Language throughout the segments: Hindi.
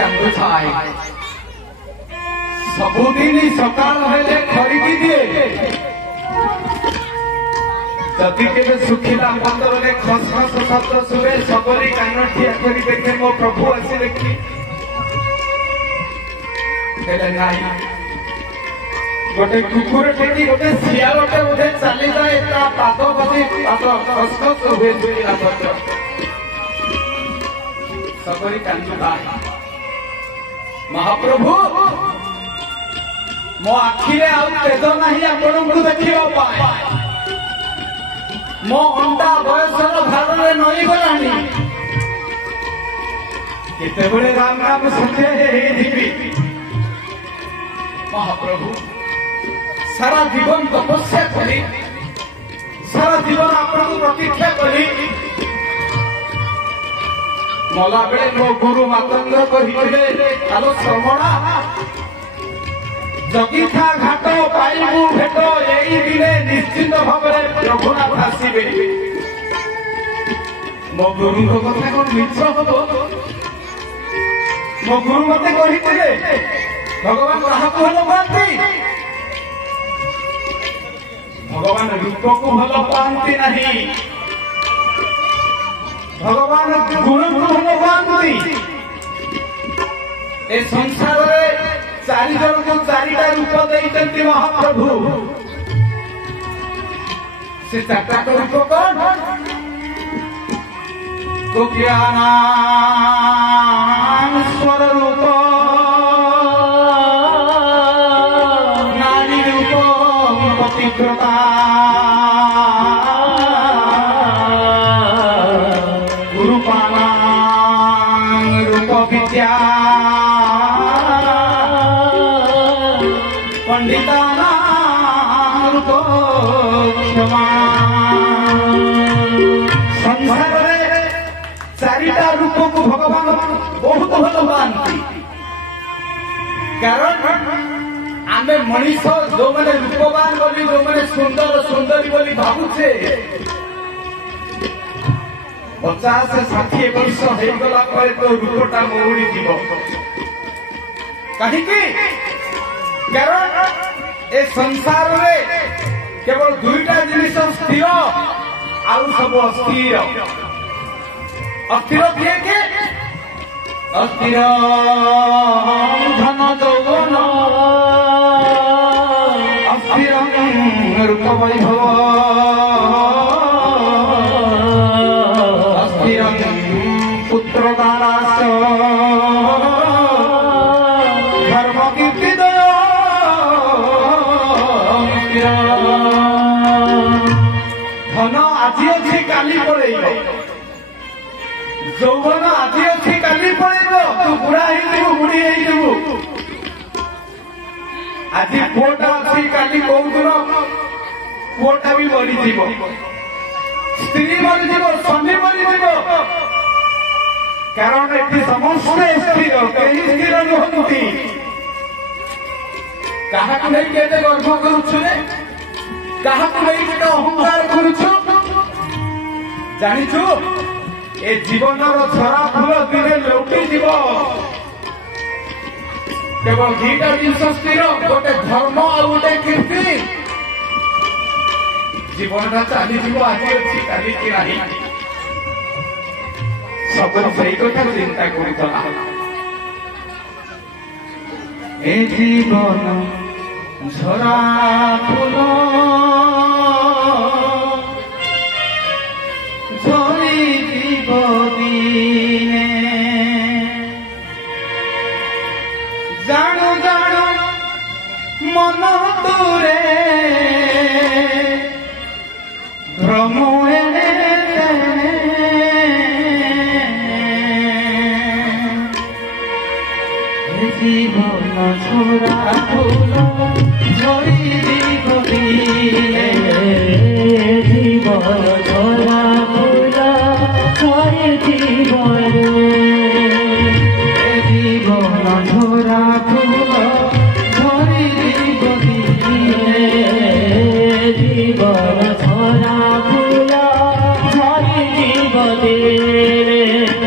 कांदू थाए सबुदिन सकाल हेले खरिकी दिए जदि के सुखिला पत्र खसखस शब्द शुभे सबरी कान ठिया करी देखे मो प्रभु आसी देखी गोटे कुकुर टेकी गोटे सियालटे बोधे चली जाए पाद बदी पाद खसखस हुए सुखिला पत्र सबरी कांदुला महाप्रभु मो आखिरे आउ तेज नहीं आपको देखा पाए मो अंडा बयसर भारे नई गलानी केते राम राम सत्य महाप्रभु सारा जीवन तपस्या करी सारा जीवन आपको प्रतीक्षा करी मला बेले मो गुरु मातंग कही आलो श्रवणा जगी था घाट पाइबू भेट यही दिने निश्चित भाव रघुनाथ आसवे मो गुरु कथा कौन मिछ हम मो गुरु मत कही भगवान क्या भल पाती भगवान रूप को भल पाती नहीं भगवान गुण को भल पाती ए संसार चारि जन को चारिटा रूप देते महाप्रभु से चार्टा रूप कौन स्वर रूप नारी रूप पतिव्रता गुरुपाना रूप विद्या पंडिताना रूप क्षमा संसार चारिटा रूप को भगवान बहुत भल पाती कारण आमे मनीष जो मैंने रूपवान बोली जो मैंने सुंदर सुंदरी बोली भावुचे 50-60 वर्ष हो गला तो रूपटा मौड़ी जीव कहीं कारण ए संसार रे केवल दुईटा जिनिस स्थिर आउ सब अस्थिर अस्थिर किए के अस्थिर धन यौवन अस्थिर रूप वैभव अस्थिर पुत्र दारास धर्म कीर्ति धन आज अच्छी काली पड़े यौवन आज अच्छी काली पड़े तू बुढ़ा बुढ़ी आज पुओटा अच्छी काली कौन पुओटा भी मरीज स्त्री मरीज स्वामी मरीज कारण ये समस्ते स्थिर कहीं स्थिर नुहति क्या नहीं केते गर्व करुछु क्या नहीं केते अहंकार करुछु जानिछु ए जीवन झरा फूल दिने लौटी जीव केवल दुईटा जिनस स्थिर गोटे धर्म और गोटे कीर्ति जीवन चली आज अच्छी काली की नहीं सब सही कथा चिंता कर ए जीवन झरा फूल झरी जीव दिने जानू जानू मन तुरे भ्रमणे जीवन झरा फूल झरी जीव दिने जीवन झरा फूल झरी जीवन जीवन झरा फूल झरी जीव दिने जीवन झरा फूल झरी जीव दिने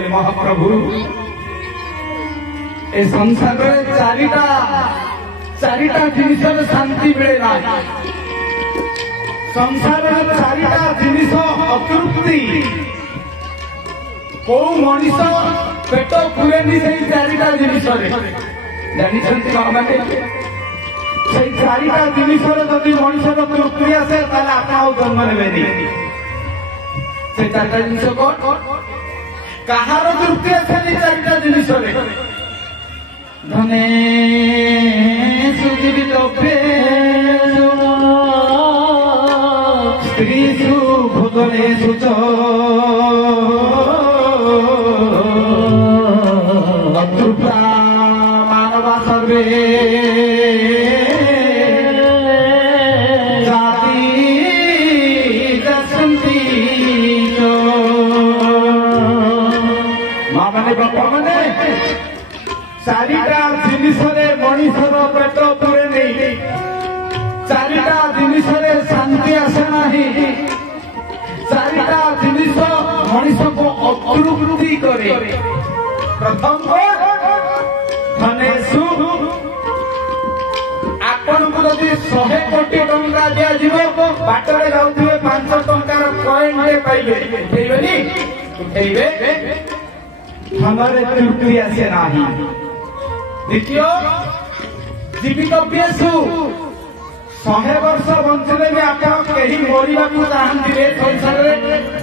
କହିଲେ ମହାପ୍ରଭୁ ଏ ସଂସାରରେ ଚାରିଟା ଜିନିଷରେ ଶାନ୍ତି ମିଳେ ନାହିଁ। ସଂସାରରେ ଚାରିଟା ଜିନିଷ ଅତୃପ୍ତି। କୋଉ ମଣିଷ ପେଟ ପୁରେନି ସେଇ ଚାରିଟା ଜିନିଷରେ। ଜାଣିଛନ୍ତି ମାନେ ସେଇ ଚାରିଟା ଜିନିଷରେ ଯଦି ମଣିଷର ତୃପ୍ତି ଆସେ ତାହେଲେ ଆପଣ ଆଉ ଜନ୍ମ ନେବେନି। ସେ ଚାରିଟା ଜିନିଷ କଣ? କାହାର ତୃପ୍ତି ଆସେନି ଚାରିଟା ଜିନିଷରେ? ଧନେ ସୁଜୀବିତ ସ୍ତ୍ରୀ ସୁଭୋଜନେ ସୁଚ অতৃপ্তা মানবা সর্বে জাতি যশন্তি মা মানে বাপা মানে চারিটা জিনিসরে মଣିষর পেট পুরে নেই। চারিটা জিনিসরে শান্তি আসে নাহি। চারিটা জিনিস মଣିষকে অতৃপ্তি করে। প্রথম ধনেশু ଆପଣଙ୍କୁ ଯଦି 100 କୋଟି ଟଙ୍କା ଦିଆଯିବ ବାଟରେ ଯାଉଥିବେ 5 ଟଙ୍କାର କଏନ୍ଟେ ପାଇବେ, ଉଠେଇବେନି? ଉଠେଇବେ। ଧନରେ ତୃପ୍ତି ଆସେ ନାହିଁ। ଦ୍ୱିତୀୟ ଜୀବିତ ପିଏସୁ 100 ବର୍ଷ ବଞ୍ଚିଲେ ବି ଆପଣ କେହି ମରିବାକୁ ଚାହାନ୍ତିରେ ସଂସାରରେ।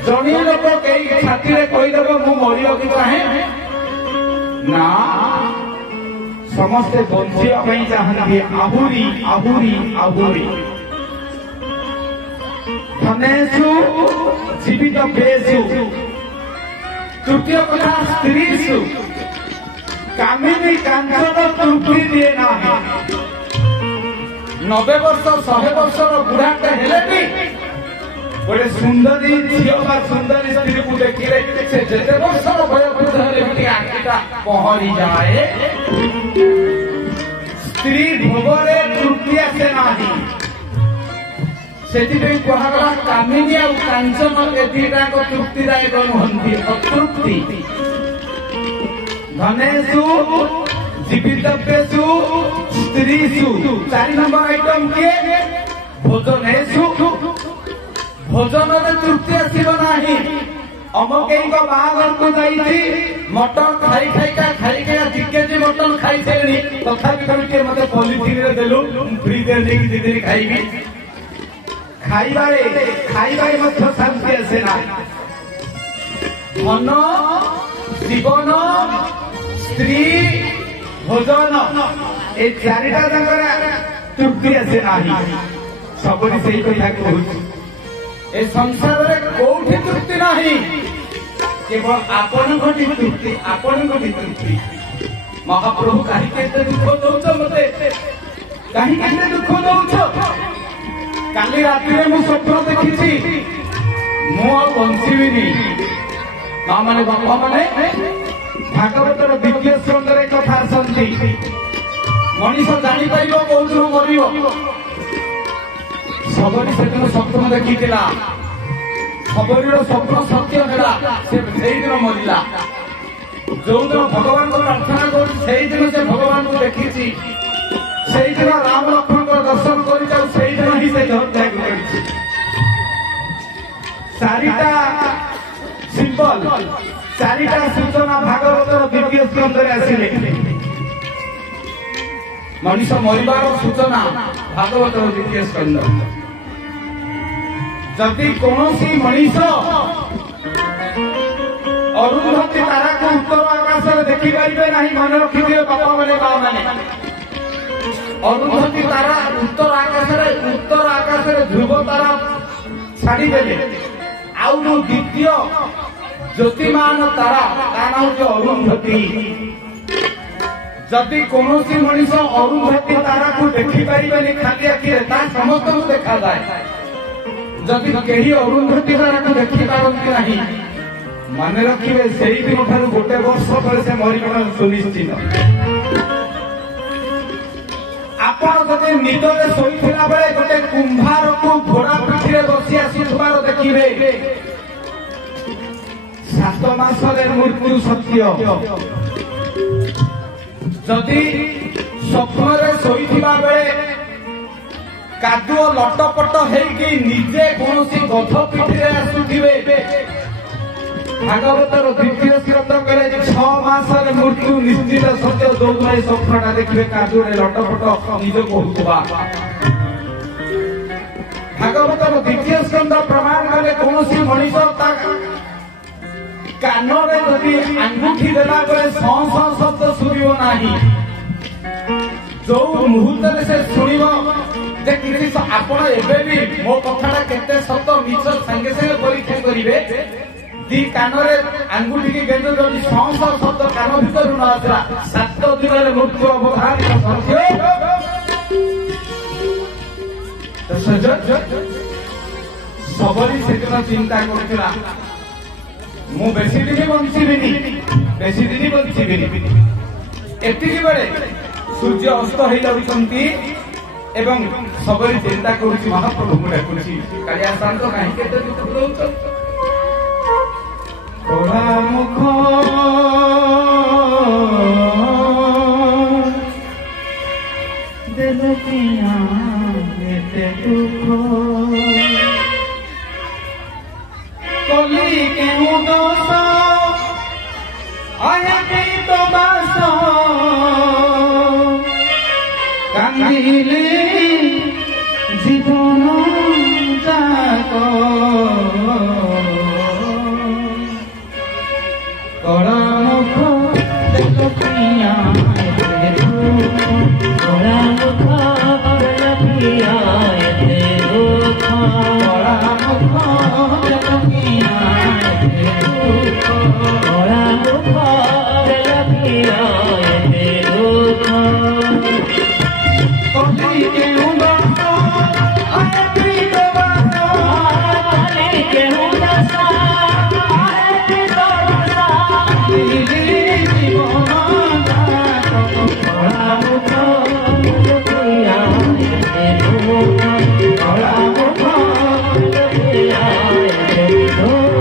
ଜଣେ ଲୋକ କେହି ଛାତିରେ କହିଦେବ ମୁଁ ମରିବାକୁ ଚାହେଁ ନା, ସମସ୍ତେ ବଞ୍ଚିବା ପାଇଁ ଚାହାନ୍ତି। ଆହୁରି ଆହୁରି ଆହୁରି। ଧନେଷୁ ଜୀବିତ ବେଶୁ। ତୃତୀୟ କଥା ସ୍ତ୍ରୀଷୁ କାମିନୀ କାଞ୍ଚନ ତୃପ୍ତି ଦିଏ ନାହିଁ। 90 ବର୍ଷ 100 ବର୍ଷର ବୁଢାଟେ ହେଲେ ବି ଗୋଟେ ସୁନ୍ଦରୀ ଝିଅ ବା ସୁନ୍ଦରୀ ସ୍ତ୍ରୀକୁ ଦେଖିଲେ ସେ ଯେତେ ବର୍ଷର ବୟୋବୃଦ୍ଧ ହେଲେ ବି ଟିକେ ଆଖିଟା ପହଁରି ଯାଏ। ସ୍ତ୍ରୀ ଭୋଗରେ ତୃପ୍ତି ଆସେ ନାହିଁ। ସେଥିପାଇଁ କୁହାଗଲା କାମିନୀ ଆଉ କାଞ୍ଚନ ଏ ଦିଟାଙ୍କ ତୃପ୍ତିଦାୟକ ନୁହନ୍ତି, ଅତୃପ୍ତି। ଧନେଷୁ ଜୀବିତ ବେଶୁ ସ୍ତ୍ରୀଷୁ। 4 ନମ୍ବର ଆଇଟମ କିଏ? ଭୋଜନେଷୁ। ଭୋଜନରେ ତୃପ୍ତି ଆସିବ ନାହିଁ। ଅମକେଇଙ୍କ ବାହାଘରକୁ ଯାଇଛି, ମଟନ ଖାଇକା 2 କେଜି ମଟନ ଖାଇସାରିଣି, ତଥାପି ଟିକେ ମତେ ପଲିଥିନରେ ଦେଲୁ, ଫ୍ରିଜରେ ନେଇକି 2 ଦିନ ଖାଇବି। ଖାଇବାରେ ମଧ୍ୟ ଶାନ୍ତି ଆସେ ନା। ଧନ, ଜୀବନ, ସ୍ତ୍ରୀ, ଭୋଜନ ଏ 4ଟା ଯାକର ତୃପ୍ତି ଆସେ ନାହିଁ। ସବୁଠି ସେଇ କଥା କହୁଛି। ଏ ସଂସାରରେ କୋଉଠି ତୃପ୍ତି ନାହିଁ, କେବଳ ଆପଣଙ୍କଠି ତୃପ୍ତି, ଆପଣଙ୍କଠି ତୃପ୍ତି। ମହାପ୍ରଭୁ କାହିଁକି ଏତେ ଦୁଃଖ ଦଉଛ ମତେ? କାହିଁକି ଏତେ ଦୁଃଖ ଦଉଛ? କାଲି ରାତିରେ ମୁଁ ସ୍ୱପ୍ନ ଦେଖିଛି, ମୁଁ ଆଉ ବଞ୍ଚିବିନି। ମା ମାନେ ବାପା ମାନେ ଭାଗବତର ଦ୍ୱିତୀୟ ସ୍କନ୍ଧରେ କଥା ଆସନ୍ତି। ମଣିଷ ଜାଣିପାରିବ କୋଉଦିନ ମରିବ। ସବରୀ ସେଦିନ ସ୍ୱପ୍ନ ଦେଖିଥିଲା, ସବରୀର ସ୍ୱପ୍ନ ସତ୍ୟ ହେଲା, ସେ ସେଇଦିନ ମରିଲା। ଯୋଉଦିନ ଭଗବାନଙ୍କୁ ପ୍ରାର୍ଥନା କରୁଛି ସେଇଦିନ ସେ ଭଗବାନଙ୍କୁ ଦେଖିଛି, ସେଇଦିନ ରାମ ଲକ୍ଷ୍ମଣଙ୍କ ଦର୍ଶନ କରିଛି, ଆଉ ସେଇଦିନ ହିଁ ସେ ଦେହ ତ୍ୟାଗ କରିଛି। 4ଟା ସିମ୍ବଲ, 4ଟା ସୂଚନା ଭାଗବତର ଦ୍ୱିତୀୟ ସ୍କନ୍ଧରେ ଆସିଲେ। ମଣିଷ ମରିବାର ସୂଚନା ଭାଗବତର ଦ୍ୱିତୀୟ ସ୍କନ୍ଧ। ଯଦି କୌଣସି ମଣିଷ ଅରୁନ୍ଧତୀ ତାରାକୁ ଉତ୍ତର ଆକାଶରେ ଦେଖିପାରିବେ ନାହିଁ, ମନେ ରଖିଥିବେ ବାପା ମାନେ ମା ମାନେ। ଅରୁନ୍ଧତୀ ତାରା ଉତ୍ତର ଆକାଶରେ ଧ୍ରୁବ ତାରା ଛାଡ଼ିଦେଲେ। ଆଉ ଯୋଉ ଦ୍ୱିତୀୟ ଜ୍ୟୋତିମାନ ତାରା ତା ନାଁ ହଉଛି ଅରୁନ୍ଧତୀ। ଯଦି କୌଣସି ମଣିଷ ଅରୁନ୍ଧତୀ ତାରାକୁ ଦେଖିପାରିବେନି ଖାଲି ଆଖିରେ, ତା ସମସ୍ତଙ୍କୁ ଦେଖାଯାଏ। ଯଦି କେହି ଅରୁନ୍ଧତୀ ତାରାକୁ ଦେଖିପାରନ୍ତି ନାହିଁ, ମନେ ରଖିବେ ସେଇଦିନ ଠାରୁ 1 ବର୍ଷ ପରେ ସେ ମରିବାର ସୁନିଶ୍ଚିତ। ଆପଣ ଯଦି ନିଦରେ ଶୋଇଥିଲା ବେଳେ ଗୋଟେ କୁମ୍ଭାରକୁ ଘୋଡ଼ା ପିଠିରେ ବସି ଆସୁଥିବାର ଦେଖିବେ, 7 ମାସରେ ମୃତ୍ୟୁ ସତ୍ୟ। ଯଦି ସ୍ୱପ୍ନରେ ଶୋଇଥିବା ବେଳେ କାଦୁଅ ଲଟପଟ ହେଇକି ନିଜେ କୌଣସି ଗଧ ପିଠିରେ ଆସୁଥିବେ, ଭାଗବତର ଦ୍ୱିତୀୟ ସ୍ରୋତ କରେ 6 ମାସରେ ମୃତ୍ୟୁ ନିଶ୍ଚିତ ସତ୍ୟ। ଯୋଉଦିନ ଏ ସ୍ୱପ୍ନଟା ଦେଖିବେ କାଦୁଅରେ ଲଟପଟ ନିଜ କହୁଥିବା, ଭାଗବତର ଦ୍ୱିତୀୟ ସ୍କନ୍ଧ ପ୍ରମାଣ କରେ କୌଣସି ମଣିଷ ତା କାନରେ ଯଦି ଆଙ୍ଗୁଠି ଦେଲା ବେଳେ ସଁ ସଁ ଶବ୍ଦ ଶୁଣିବ ନାହିଁ। ଯୋଉ ମୁହୂର୍ତ୍ତରେ ସେ ଶୁଣିବ ଯେ କିଛି ଆପଣ ଏବେ ବି ମୋ କଥାଟା କେତେ ସତ ମିଛ ସାଙ୍ଗେ ସାଙ୍ଗେ ପରୀକ୍ଷା କରିବେ। ଦି କାନରେ ଆଙ୍ଗୁଠିକି ଗେଞ୍ଜ ଯଦି ସଁ ସଁ ଶବ୍ଦ କାନ ଭିତରୁ ନ ଆସିଲା, 7 ଦିନରେ ମୃତ୍ୟୁ ଅବଧାରିତ ସତ୍ୟ। ସବରୀ ସେଦିନ ଚିନ୍ତା କରୁଥିଲା, ମୁଁ ବେଶୀ ଦିନ ବଞ୍ଚିବିନି। ଏତିକି ବେଳେ ସୂର୍ଯ୍ୟ ଅସ୍ତ ହେଇଯାଉଛନ୍ତି ଏବଂ ସବରୀ ଚିନ୍ତା କରୁଛି, ମହାପ୍ରଭୁଙ୍କୁ ଡାକୁଛି, କାଳିଆ ଶାନ୍ତ କାହିଁକି ଏତେ ଦୁଃଖ ଦଉଛ? କଳା ମୁଖ ଦେଲକିଆ ଏତେ ଦୁଃଖ, କଲି କେଉଁ ଦୋଷ ଆୟତି ତ ବାସ, କାନ୍ଦିଲି ଜୀବନ ଯାକ। କଳା ମୁଖ ଦେଲକିଆ ଏତେ ଦୁଃଖ, କଳା ମୁଖ ଦେଲକିଆ ଏତେ ଦୁଃଖ, କଳା ମୁଖ ଦେଲକିଆ ଏତେ ଦୁଃଖ, କଳା ମୁଖ ଦେଲକିଆ ଏତେ ଦୁଃଖ, କଲି କେଉଁ ଦୋଷ ଆୟତି ତ ବାସ, କଲି କେଉଁ ଦୋଷ ଆୟତି ତ ବାସ, କାନ୍ଦିଲି ଜୀବନ ଯାକ। କଳା ମୁଖ ଦେଲକିଆ ଏତେ ଦୁଃଖ, କଳା ମୁଖ ଦେଲକିଆ ଏତେ ଦୁଃଖ।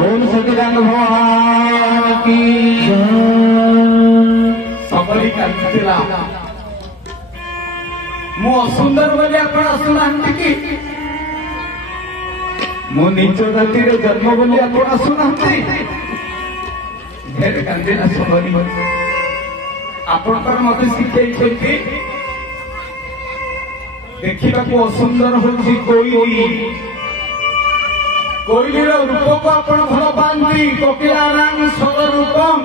ओम सच्चिदानंद भगवान की सबरी कांतिला मु असुंदर बोली आपण असुनांती की मु नीच जाति रे जन्म बोली आपण असुनांती ढेर कांतिला सबरी आपणकर मते शिखै छथि देखिबा को असुंदर होछि कोइली रूप को आपण भल पाती कोकिलानां स्वर रूपम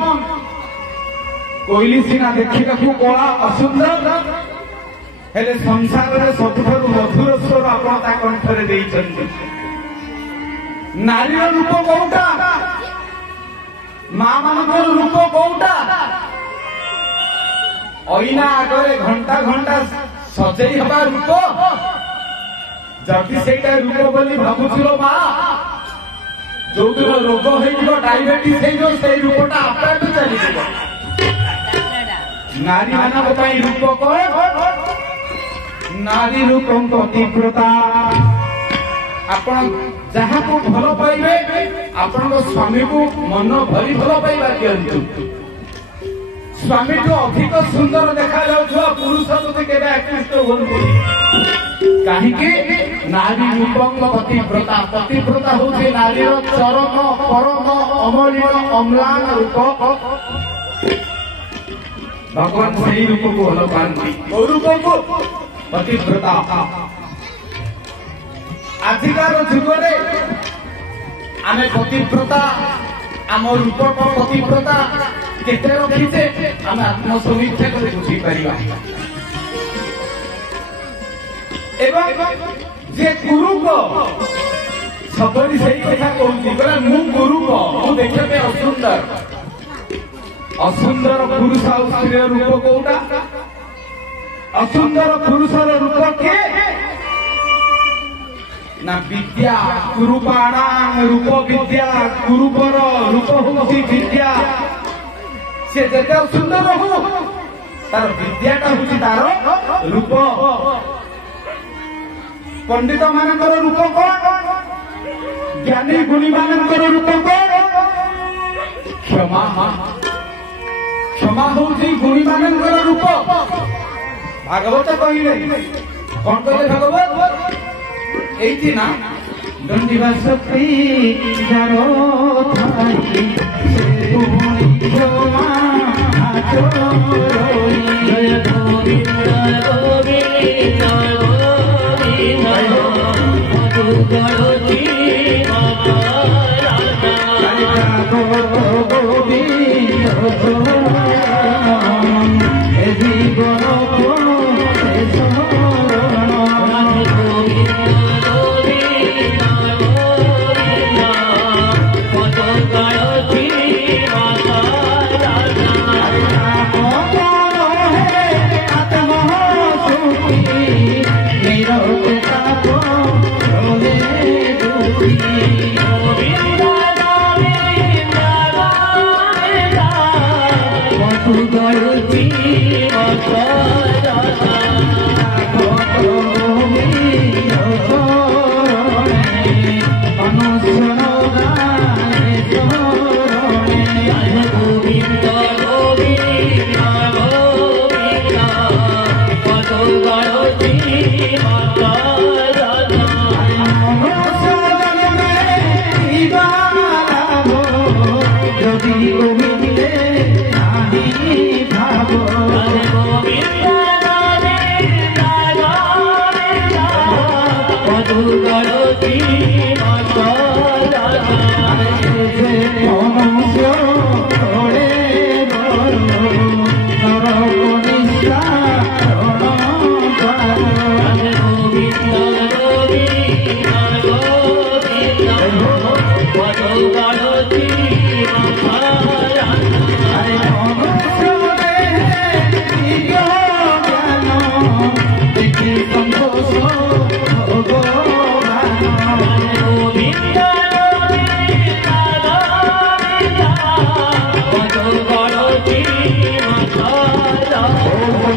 कोइली सीना देखा कला असुंदर हेले संसार में सबुठारु मधुर स्वर आपण ता कंठरे देइछन्ति नारी रूप कोउटा मां मानकर रूप कोउटा अइना आगरे घंटा घंटा सजेई हबा रूप जदि सेटा रूप बोली भाबुथिलो मा जो दिन रोग हो डायबिटीज हो रूपटा आपे आपे चली नारी मान रूप कौन नारी रूप पतिव्रता आपण जहाँ को भल पाइबे आपण स्वामी को मन भरी भल पाइबा दियंतु स्वामी को अधिक सुंदर देखा जाउथवा पुरुष जदि केबे आकृष्ट होंतु कहीं नारी रूपंग पतिव्रता पतिव्रता होती नारी चरम परम अमलिन अम्लान रूप भगवान सही रूप को भल पाती रूप को पतिव्रता आजिकार जुगरे आम पतिव्रता आम रूप पतिव्रता केते रखीचे आम आत्मसमीक्षा कर बुझी पारिबा एवं जे गुरुप सबरी सही कथा कहती बोले मु गुरुप मु देखते असुंदर असुंदर पुरुष और स्त्री रूप कोटा असुंदर पुरुषर रूप के ना विद्या गुरुपाणा रूप विद्या गुरुपर रूप होती विद्या से जते सुंदर हो तार विद्याटा होची तार रूप पंडित मानकर रूप कौन ज्ञानी गुणी मानकर रूप कौन क्षमा क्षमा होची गुणी मानकर रूप भागवत कहले कौन कहले भागवत एइति ना दंडिवा शक्ति जारो थाई से गुणी क्षमा आचोरोई जय गोविंद गोविंद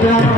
Oh,